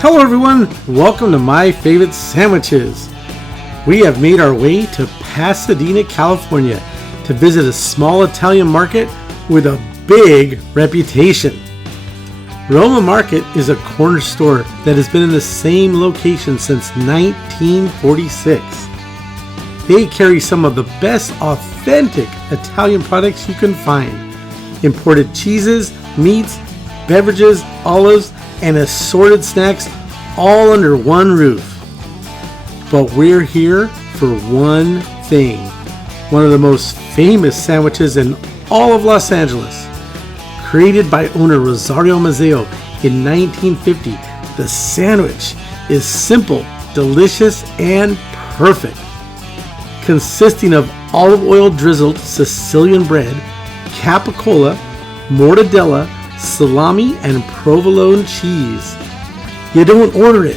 Hello everyone, welcome to My Favorite Sandwiches. We have made our way to Pasadena, California to visit a small Italian market with a big reputation. Roma Market is a corner store that has been in the same location since 1946. They carry some of the best authentic Italian products you can find. Imported cheeses, meats, beverages, olives, and assorted snacks all under one roof. But we're here for one thing. One of the most famous sandwiches in all of Los Angeles. Created by owner Rosario Mazzeo in 1950, the sandwich is simple, delicious, and perfect. Consisting of olive oil drizzled Sicilian bread, capicola, mortadella, salami, and provolone cheese. You don't order it.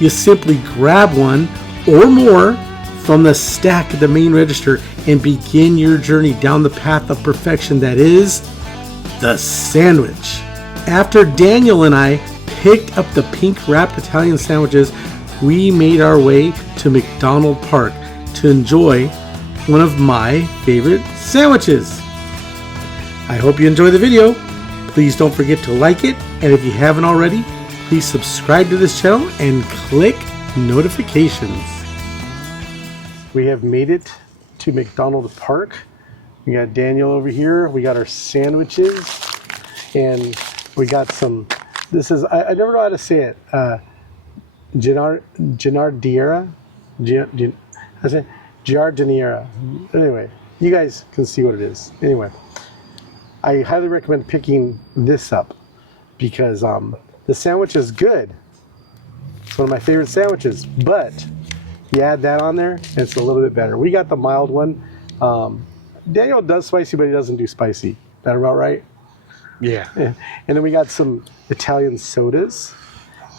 You simply grab one or more from the stack at the main register and begin your journey down the path of perfection that is the sandwich. After Daniel and I picked up the pink wrapped Italian sandwiches, we made our way to McDonald Park to enjoy one of my favorite sandwiches. I hope you enjoy the video. Please don't forget to like it, and if you haven't already, please subscribe to this channel and click notifications. We have made it to McDonald Park. We got Daniel over here. We got our sandwiches, and we got some. This is I never know how to say it. Giardiera. Giardiniera. Anyway, you guys can see what it is. Anyway, I highly recommend picking this up because the sandwich is good. It's one of my favorite sandwiches, but you add that on there, and it's a little bit better. We got the mild one. Daniel does spicy, but he doesn't do spicy. That about right? Yeah. And then we got some Italian sodas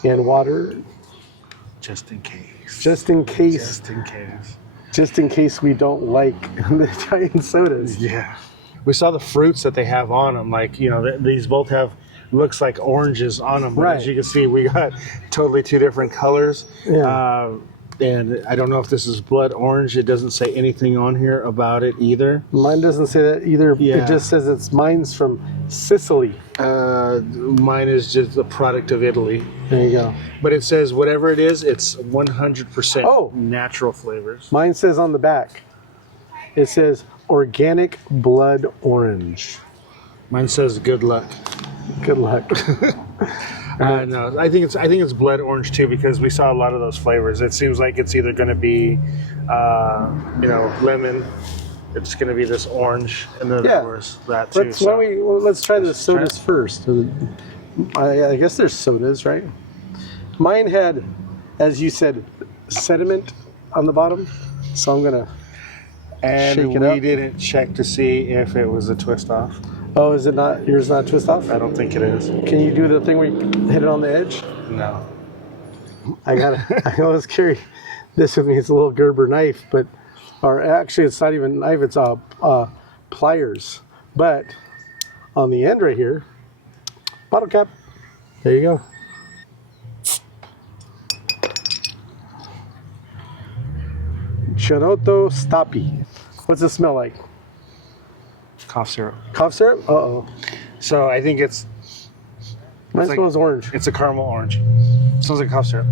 and water. Just in case. Just in case. Just in case. Just in case we don't like the Italian sodas. Yeah. We saw the fruits that they have on them. Like, you know, these both have, looks like oranges on them. But right. As you can see, we got totally two different colors. Yeah. And I don't know if this is blood orange. It doesn't say anything on here about it either. Mine doesn't say that either. Yeah. It just says mine's from Sicily. Mine is just a product of Italy. There you go. But it says whatever it is, it's 100% natural flavors. Mine says on the back, it says organic blood orange. Mine says good luck. Good luck. No, I think it's blood orange too, because we saw a lot of those flavors. It seems like it's either going to be, lemon. It's going to be this orange, and then of course that too. Let's try the sodas first. I guess there's sodas, right? Mine had, as you said, sediment on the bottom, so I'm gonna shake it up. We didn't check to see if it was a twist off. Oh, is it not? Yours not twist off? I don't think it is. Can you do the thing where you hit it on the edge? No. I always carry this with me. It's a little Gerber knife, or actually it's not even a knife. It's pliers. But on the end right here, bottle cap. There you go. Charotto Stappi. What's it smell like? Cough syrup. Cough syrup? Uh-oh. So I think Mine smells orange. It's a caramel orange. It smells like cough syrup.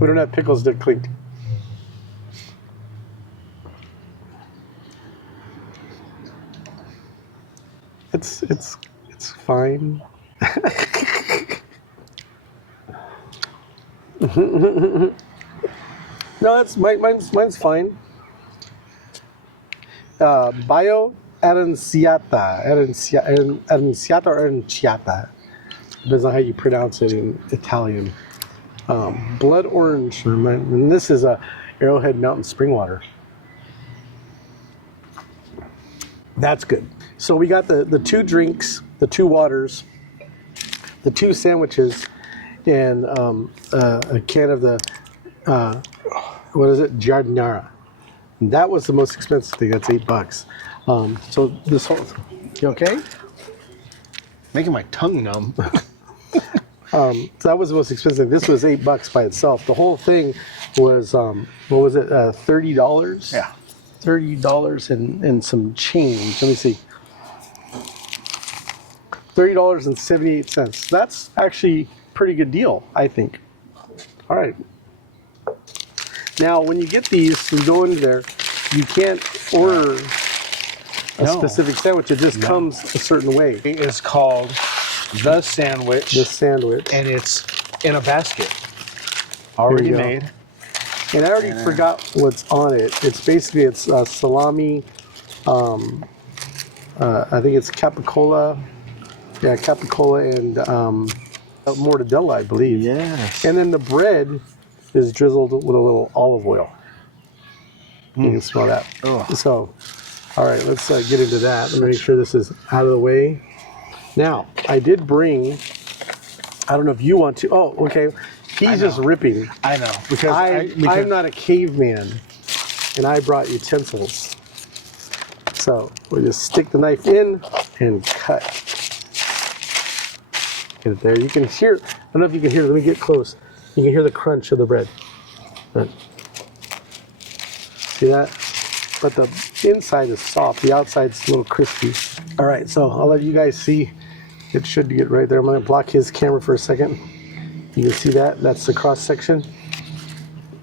We don't have pickles to clink. It's fine. No, mine's fine. Bio aranciata or aranciata. Depends on how you pronounce it in Italian. Blood orange, and this is a Arrowhead Mountain spring water. That's good. So we got the two drinks, the two waters, the two sandwiches, and a can of the what is it, giardiniera. That was the most expensive thing. That's $8. So this whole, you okay? Making my tongue numb. So that was the most expensive. This was $8 by itself. The whole thing was what was it? $30. Yeah. $30 and some change. Let me see. $30.78. That's actually a pretty good deal, I think. All right. Now, when you get these, you go into there. You can't order a specific sandwich. It just comes a certain way. It is called the sandwich. The sandwich. And it's in a basket. Already made. And I already forgot what's on it. It's basically, it's salami. I think it's capicola. Yeah, capicola and mortadella, I believe. Yes. And then the bread is drizzled with a little olive oil. You can smell that. Oh. So, all right, let's get into that. Let me make sure this is out of the way. Now, I did bring, I don't know if you want to. Oh, okay. He's just ripping. I know. Because I'm not a caveman, and I brought utensils. So, we'll just stick the knife in and cut. Get it there. You can hear, I don't know if you can hear, let me get close. You can hear the crunch of the bread. Right. See that? But the inside is soft. The outside's a little crispy. All right, so I'll let you guys see. It should get right there. I'm going to block his camera for a second. You can see that. That's the cross section.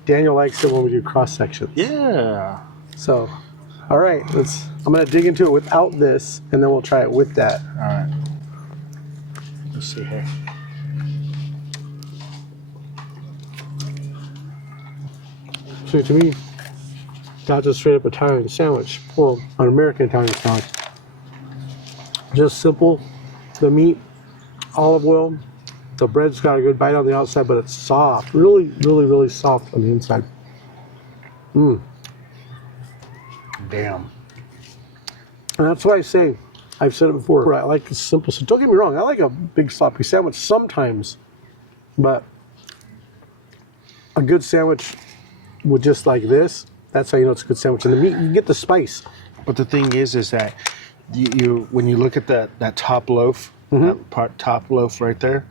Daniel likes it when we do cross section. Yeah. So, all right, I'm going to dig into it without this, and then we'll try it with that. All right. Let's see here. So to me, that's a straight up Italian sandwich. Well, an American Italian sandwich. Just simple. The meat, olive oil. The bread's got a good bite on the outside, but it's soft. Really, really, really soft on the inside. Mmm. Damn. And that's why I say, I've said it before, I like the simple. So don't get me wrong, I like a big sloppy sandwich sometimes, but a good sandwich with just like this, that's how you know it's a good sandwich. And the meat, you get the spice. But the thing is that you when you look at that top loaf, top loaf right there,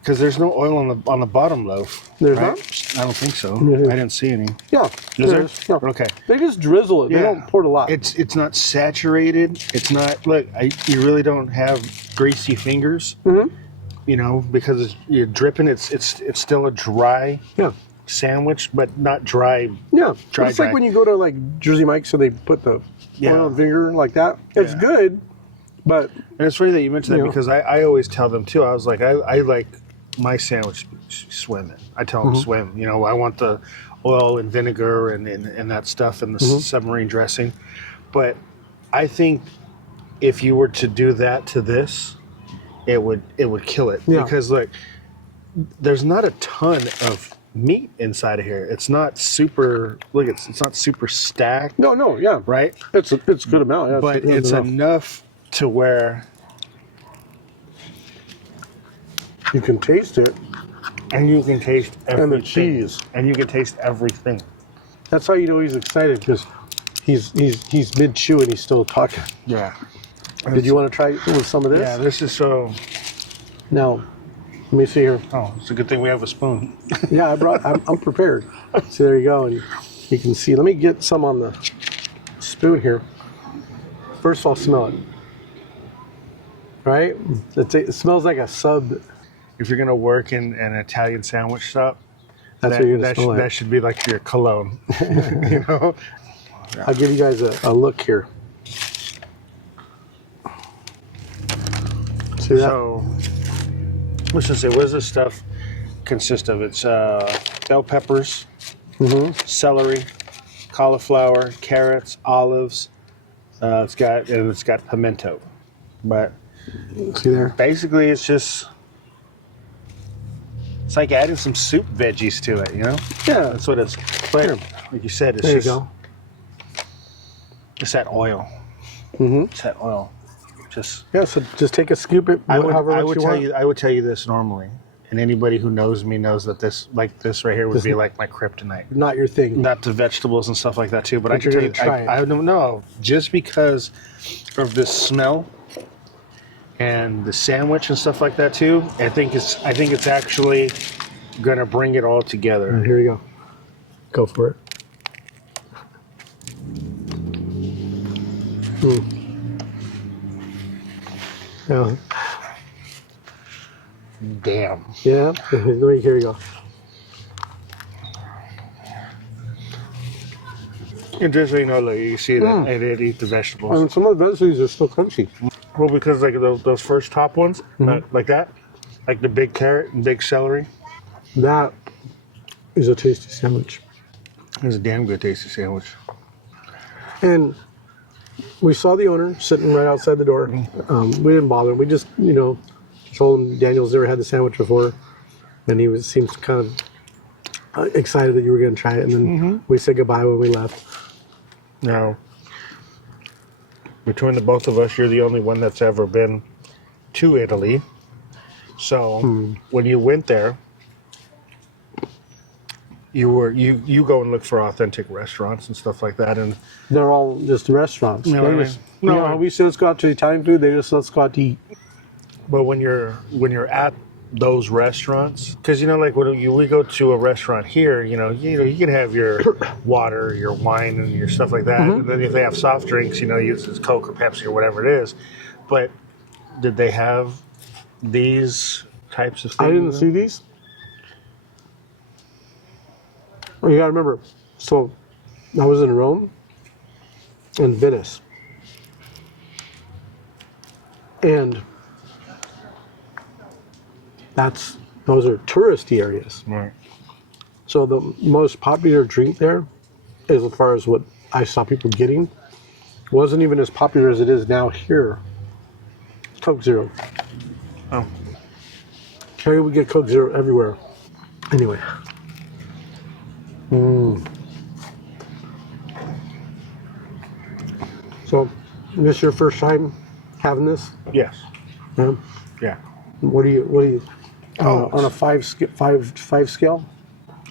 because there's no oil on the bottom loaf. There's right? not? I don't think so. Mhm. I didn't see any. Yeah. Is there? Yeah. Okay. They just drizzle it. They don't pour it a lot. It's not saturated. It's not. Look, you really don't have greasy fingers. Mm-hmm. You know, because you're dripping. It's still a dry sandwich, but not dry. Yeah. Dry, It's like when you go to like Jersey Mike's, so they put the oil and vinegar like that. It's good, but and it's funny that you mentioned that because I always tell them too. I was like, I like my sandwich swimming. I tell them swim. You know, I want the oil and vinegar and that stuff and the submarine dressing. But I think if you were to do that to this, it would kill it because like there's not a ton of meat inside of here. It's not super. Look, it's not super stacked. No, yeah, right. It's a good amount, yeah, but it's enough to where you can taste it, and you can taste everything. And the cheese, and you can taste everything. That's how you know he's excited because he's mid chew and he's still talking. Yeah. Did you want to try with some of this? Yeah, this is so. Now, let me see here. Oh, it's a good thing we have a spoon. Yeah, I'm prepared. So there you go, and you can see. Let me get some on the spoon here. First, I'll smell it. Right? It smells like a sub. If you're gonna work in an Italian sandwich shop, that's what you're gonna smell like. That should be like your cologne. You know. I'll give you guys a look here. See that? So, let's just say, what does this stuff consist of? It's bell peppers, celery, cauliflower, carrots, olives. It's got pimento, but see there. Basically, it's like adding some soup veggies to it. You know? Yeah, that's what it's. But like you said, it's there just. You go. It's that oil. It's that oil. So just take a scoop. I would tell you this normally, and anybody who knows me knows that this right here would be like my kryptonite. Not your thing. Not the vegetables and stuff like that too. But I can you're tell you, I don't know. Just because of this smell, and the sandwich and stuff like that too. I think it's actually gonna bring it all together. Here you go. Go for it. Yeah. Damn. Yeah. Here you go. And just so you know, like, you see that I did eat the vegetables. And some of the veggies are still crunchy. Well, because like those first top ones, like that, like the big carrot and big celery. That is a tasty sandwich. It's a damn good tasty sandwich. And we saw the owner sitting right outside the door. We didn't bother him. We just, told him Daniel's never had the sandwich before, and he seems kind of excited that you were going to try it. And then we said goodbye when we left. Now, between the both of us, you're the only one that's ever been to Italy. So when you went there, you go and look for authentic restaurants and stuff like that, and they're all just restaurants. You know what I mean? No, we say let's go out to Italian food. They just let's go out to eat. But when you're at those restaurants, because like when we go to a restaurant here, you can have your water, your wine, and your stuff like that. And then if they have soft drinks, it's Coke or Pepsi or whatever it is. But did they have these types of things? I didn't see these. Well, you gotta remember. So, I was in Rome and Venice, and those are touristy areas. Right. So the most popular drink there, as far as what I saw people getting, wasn't even as popular as it is now here. Coke Zero. Oh. Here we get Coke Zero everywhere. Anyway. So, this your first time having this? Yes. Yeah. Yeah. What do you? On a five scale?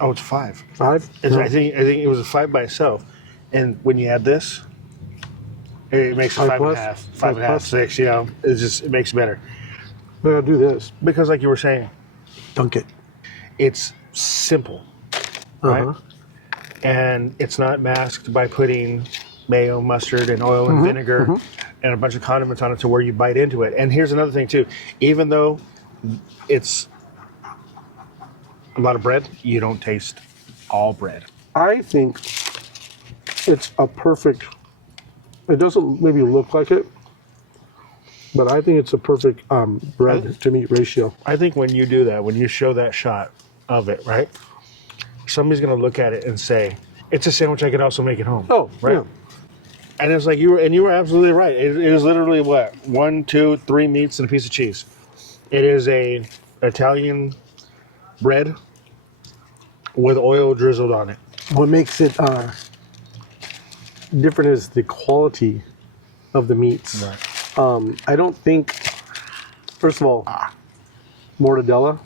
Oh, it's 5. 5? I think it was a 5 by itself, and when you add this, it makes it 5.5, 5.5, 6. It makes it better. We're gonna do this Because, like you were saying, dunk it. it's simple, right? And it's not masked by putting mayo, mustard, and oil and vinegar and a bunch of condiments on it to where you bite into it. And here's another thing too: even though it's a lot of bread, you don't taste all bread. I think it's a perfect. It doesn't maybe look like it, but I think it's a perfect bread to meat ratio. I think when you do that, when you show that shot of it, right? Somebody's gonna look at it and say, "It's a sandwich I could also make at home." Oh, right. Yeah. And it's like you were absolutely right. It is literally what 1, 2, 3 meats and a piece of cheese. It is a Italian bread with oil drizzled on it. What makes it different is the quality of the meats. Right. I don't think, first of all, mortadella.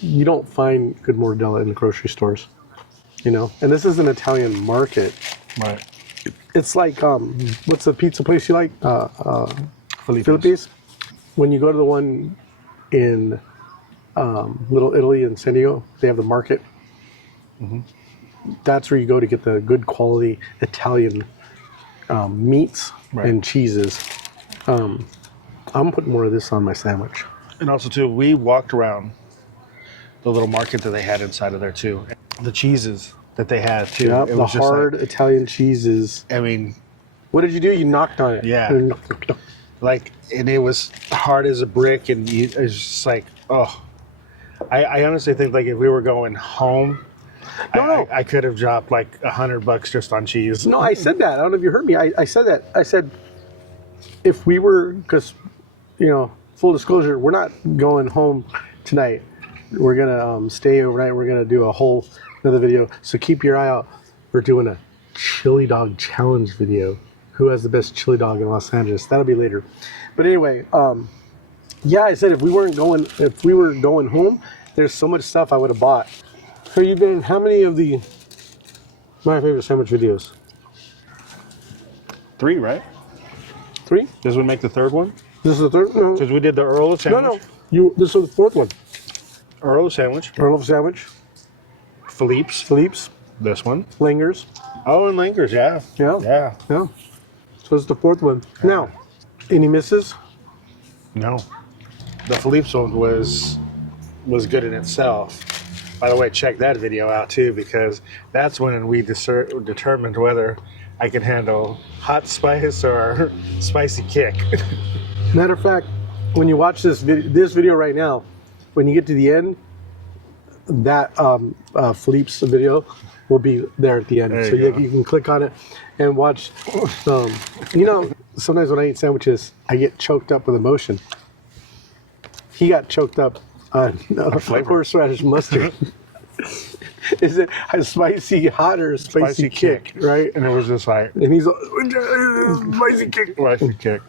You don't find good mortadella in the grocery stores, and this is an Italian market. Right. It's like, what's the pizza place you like? Filipi's. When you go to the one in Little Italy in San Diego, they have the market. That's where you go to get the good quality Italian meats and cheeses. I'm putting more of this on my sandwich. And also, too, we walked around the little market that they had inside of there, too. The cheeses that they had, too. Yeah, it the was just hard Italian cheeses. I mean... What did you do? You knocked on it. Yeah. And it was hard as a brick, and it was just like, oh. I honestly think, like, if we were going home, I could have dropped, like, $100 just on cheese. No, I said that. I don't know if you heard me. I said that. I said, if we were, because, full disclosure, we're not going home tonight. We're going to stay overnight. We're going to do another video. So keep your eye out. We're doing a chili dog challenge video. Who has the best chili dog in Los Angeles? That'll be later. But anyway, yeah, I said if we were going home, there's so much stuff I would have bought. So you've been in how many of the My Favorite Sandwich videos? 3, right? 3? This would make the 3rd one? This is the third? No. Because we did the Earl of Sandwich. No. This is the fourth one. Earl of Sandwich. Earl of Sandwich. Philippe's. This one. Lingers. Oh, and Lingers, yeah. Yeah. Yeah. Yeah. So it's the fourth one. Now, any misses? No. The Philippe's one was good in itself. By the way, check that video out too, because that's when we determined whether I could handle hot spice or spicy kick. Matter of fact, when you watch this video right now, when you get to the end, that Philippe's video will be there at the end. So you can click on it and watch. You know, sometimes when I eat sandwiches, I get choked up with emotion. He got choked up on horseradish mustard. Is it a spicy hot or a spicy kick, right? And it was just like, and he's like, spicy kick. Spicy kick.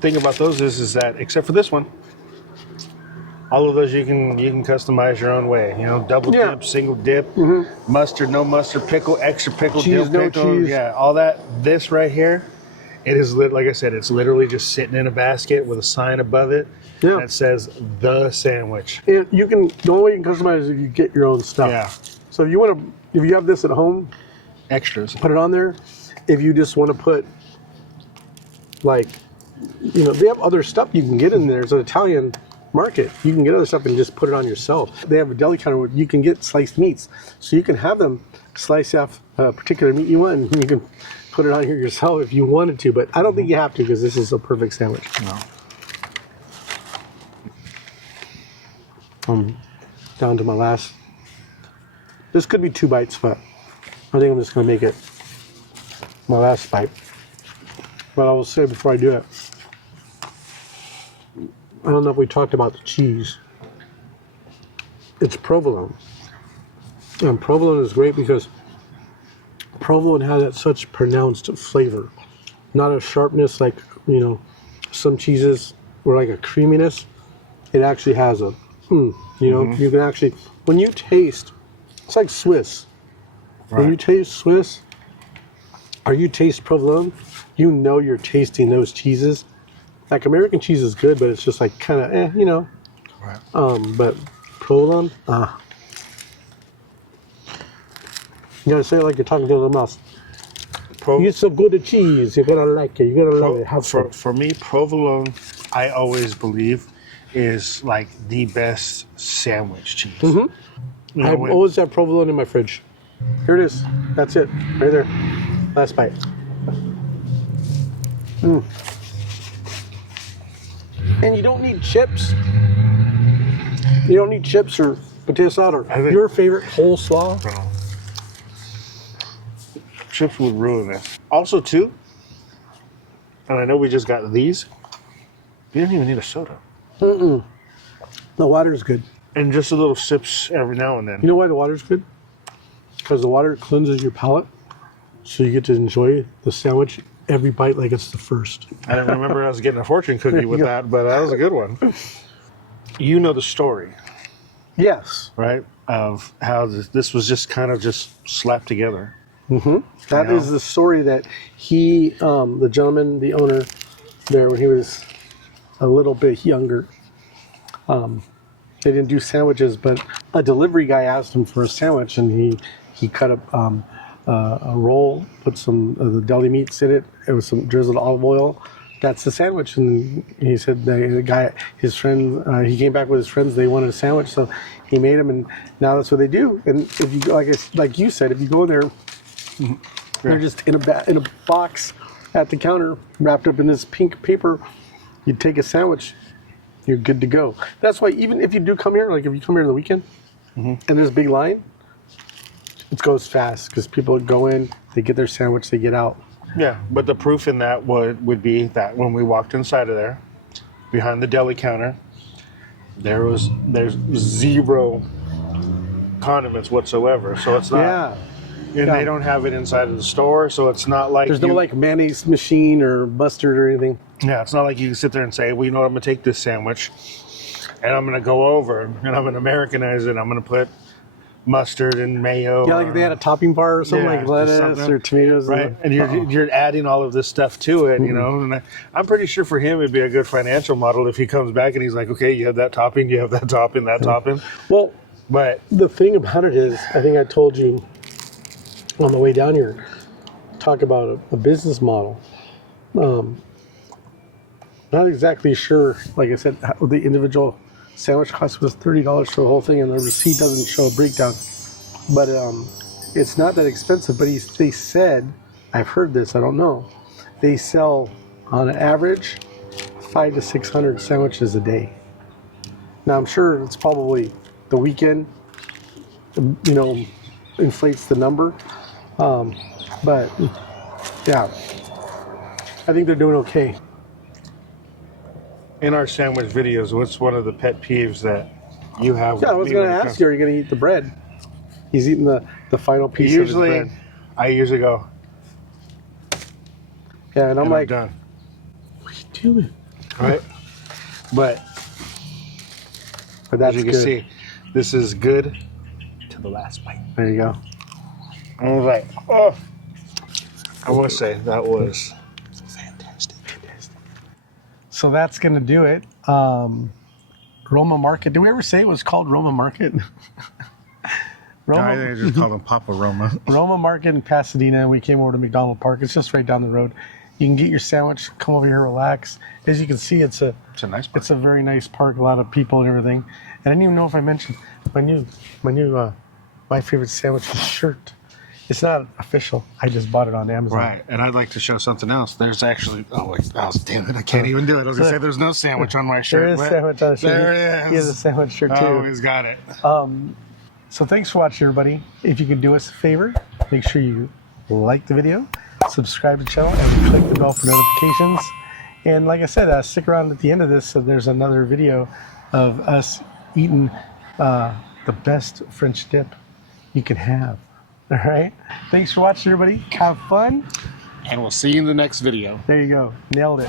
Thing about those is that, except for this one, all of those you can customize your own way. You know, double dip, single dip, mustard, no mustard, pickle, extra pickle, cheese, dill no pickle, cheese. yeah, all that. This right here, it is like I said, it's literally just sitting in a basket with a sign above it that says the sandwich. And you can, the only way you can customize is if you get your own stuff. Yeah. So if you have this at home, Extras. put it on there. If you just want to put, like, you know, they have other stuff you can get in there. It's an Italian market. You can get other stuff and just put it on yourself. They have a deli counter where you can get sliced meats. So you can have them slice off a particular meat you want, and you can put it on here yourself if you wanted to. But I don't think you have to, because this is a perfect sandwich. No. Down to my last. This could be 2 bites, but I think I'm just going to make it my last bite. But I will say before I do it, I don't know if we talked about the cheese. It's provolone. And provolone is great because provolone has that such pronounced flavor. Not a sharpness like, you know, some cheeses, or like a creaminess. It actually has a, you know, you can actually, when you taste, it's like Swiss. Right. When you taste Swiss, or you taste provolone, you know you're tasting those cheeses. Like American cheese is good, but it's just like kind of, you know. Right. But provolone, you gotta say it like you're talking to the mouse. You're so good at cheese. You're gonna like it. You're gonna love it. For me, provolone, I always believe, is like the best sandwich cheese. I always have provolone in my fridge. Here it is. That's it. Right there. Last bite. And you don't need chips. You don't need chips or potato salad or your favorite coleslaw. No. Chips would ruin it. Also, too, and I know we just got these, you don't even need a soda. The water's good. And just a little sips every now and then. You know why the water's good? Because the water cleanses your palate, so you get to enjoy the sandwich every bite like it's the first. I didn't remember I was getting a fortune cookie with that, but that was a good one. You know the story. Yes. Right? Of how this was just kind of just slapped together. That is the story that he, the gentleman, the owner there, when he was a little bit younger, they didn't do sandwiches, but a delivery guy asked him for a sandwich, and he cut up a roll, put some of the deli meats in it. It was some drizzled olive oil. That's the sandwich. And he said the guy, his friend, he came back with his friends. They wanted a sandwich, so he made them, and now that's what they do. And if you like you said, if you go there, they're just in a box at the counter, wrapped up in this pink paper. You take a sandwich, you're good to go. That's why even if you do come here, like if you come here on the weekend, and there's a big line, it goes fast because people go in, they get their sandwich, they get out. Yeah, but the proof in that would be that when we walked inside of there, behind the deli counter, there's zero condiments whatsoever. So it's not. Yeah. And they don't have it inside of the store, so it's not like there's no like mayonnaise machine or mustard or anything. Yeah, it's not like you can sit there and say, well, you know what, I'm going to take this sandwich and I'm going to go over and I'm going to Americanize it. I'm going to put mustard and mayo. Yeah, like they had a topping bar or something, like lettuce or tomatoes. Right, and you're adding all of this stuff to it, you know. And I'm pretty sure for him it'd be a good financial model if he comes back and he's like, okay, you have that topping, you have that topping, that topping. Well, but the thing about it is, I think I told you on the way down here, talk about a business model. Not exactly sure, like I said, how the individual sandwich cost was $30 for the whole thing, and the receipt doesn't show a breakdown. But it's not that expensive. But they said, I've heard this, I don't know, they sell on average 500 to 600 sandwiches a day. Now I'm sure it's probably the weekend, you know, inflates the number. But yeah, I think they're doing okay. In our sandwich videos, what's one of the pet peeves that you have? Yeah, I was going to ask you, are you going to eat the bread? He's eating the final piece of his bread. I usually go. Yeah, and I'm like, done. What are you doing? Right? But that's as you can see, this is good to the last bite. There you go. I was like, oh. I want to say that was fantastic. So that's going to do it. Roma Market. Did we ever say it was called Roma Market? Roma, no, I think I just called him Papa Roma. Roma Market in Pasadena. We came over to McDonald Park. It's just right down the road. You can get your sandwich, come over here, relax. As you can see, it's a nice park. It's a very nice park. A lot of people and everything. And I didn't even know if I mentioned my new My Favorite Sandwiches shirt. It's not official. I just bought it on Amazon. Right, and I'd like to show something else. There's actually, damn it, I can't even do it. I was going to say there's no sandwich on my shirt. There is a sandwich on the shirt. There it is. He has a sandwich shirt too. Oh, he's got it. So thanks for watching, everybody. If you could do us a favor, make sure you like the video, subscribe to the channel, and click the bell for notifications. And like I said, stick around at the end of this. So there's another video of us eating the best French dip you can have. All right. Thanks for watching, everybody. Have fun. And we'll see you in the next video. There you go. Nailed it.